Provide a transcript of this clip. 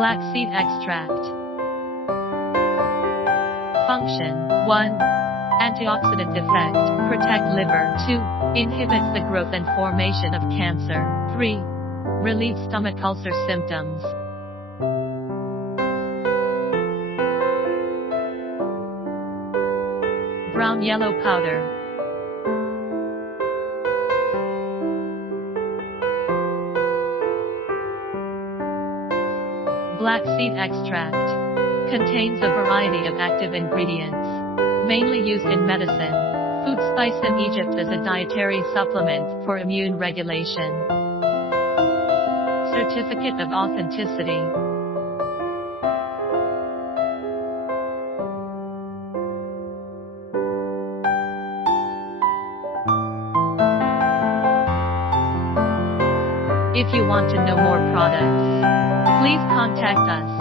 Black seed extract. Function: 1. Antioxidant effect, protect liver. 2. Inhibits the growth and formation of cancer. 3. Relieves stomach ulcer symptoms. Brown yellow powder. Black seed extract. Contains a variety of active ingredients. Mainly used in medicine, food spice in Egypt as a dietary supplement for immune regulation. Certificate of authenticity. If you want to know more products, please contact us.